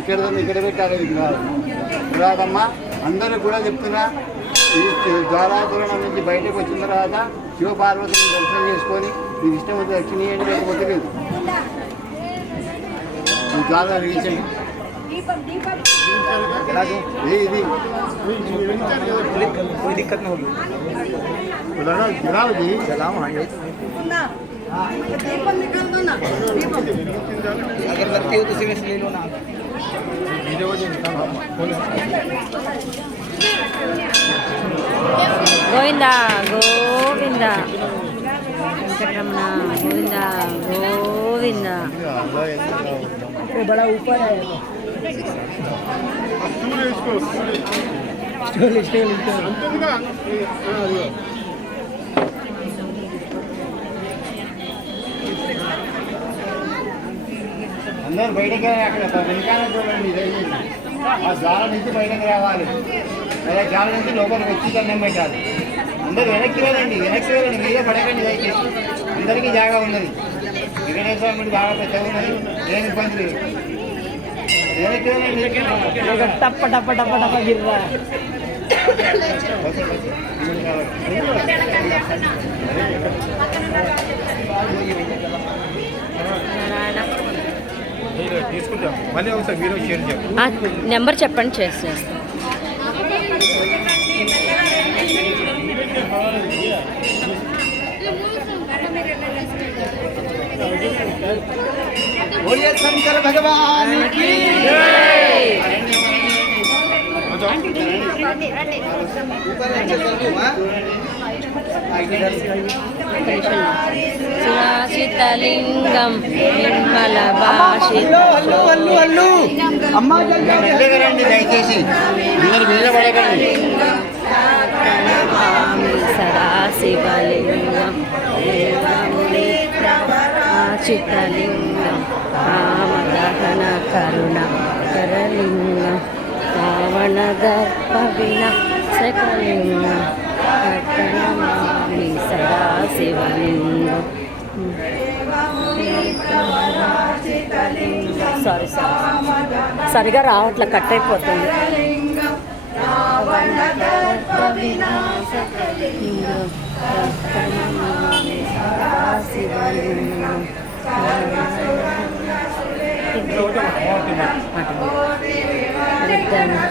ఇక్కడ ఇక్కడ పెట్టాలి విగ్రహాలు తర్వాతమ్మా అందరూ కూడా చెప్తున్నా ఈ ద్వారాపురం నుంచి బయటకు వచ్చిన తర్వాత శివపార్వతిని దర్శనం చేసుకొని మీకు ఇష్టం వచ్చి దర్శనం చేయండి లేకపోతే లేదు ఈ ద్వారా వెలిగించండి ఏ ఇది कोई दिक्कत ना होगी గిరాలది सलाम हाँ ये దీపం నికాల్ దో నా దీపం अगर लगती हो तो सिर्फ ले लो ना గోవింద గోవింద. వెంకటరమణ గోవింద గోవింద. బడా ఊపర్ స్టోరీ స్టోరీ అందరు బయటకే అక్కడ వెనకాల చూడండి ఆ జాల నుంచి బయటకు రావాలి. లేదా జాల నుంచి లోపలికి వచ్చి కన్నం పెట్టాలి. అందరు వెనక్కి వెళ్ళండి వెనక్కి వెళ్ళండి మీరే పడకండి దయచేసి. అందరికీ జాగా ఉన్నది. వెంకటేశ్వర స్వామి బాగా పెద్దగా ఉన్నది. ఏం ఇబ్బంది లేదు. వెనక్కి వెళ్ళండి. టప్ప టప్ప టప్ప టప్ప గిర్రా. నెంబర్ చెప్పండి చేసి చేస్తాం बोलिए शंकर भगवान की ऊपर है, వాళ్ళు. దయచేసి? అందరు చిత్రలింగం కరుణ కరలింగం రావణ దర్ప సకలింగం కట్టణ సారీ సారీ. సరిగా రావట్లే కట్ అయిపోతుంది. ఆంజనేయ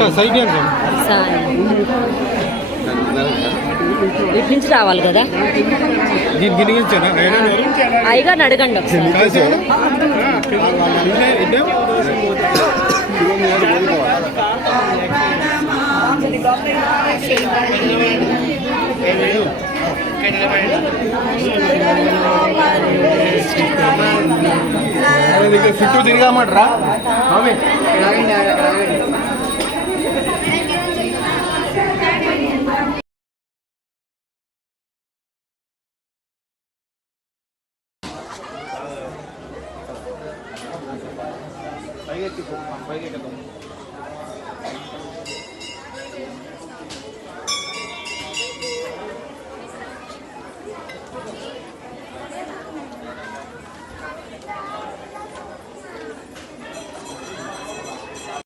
సదా సైడ్ సాయి ఇటు నుంచి రావాలి కదా? అయ్యగారిని అడగండి ఒకసారి. సార్ చుట్టూ తిరిగామంటారా? sampai ketemu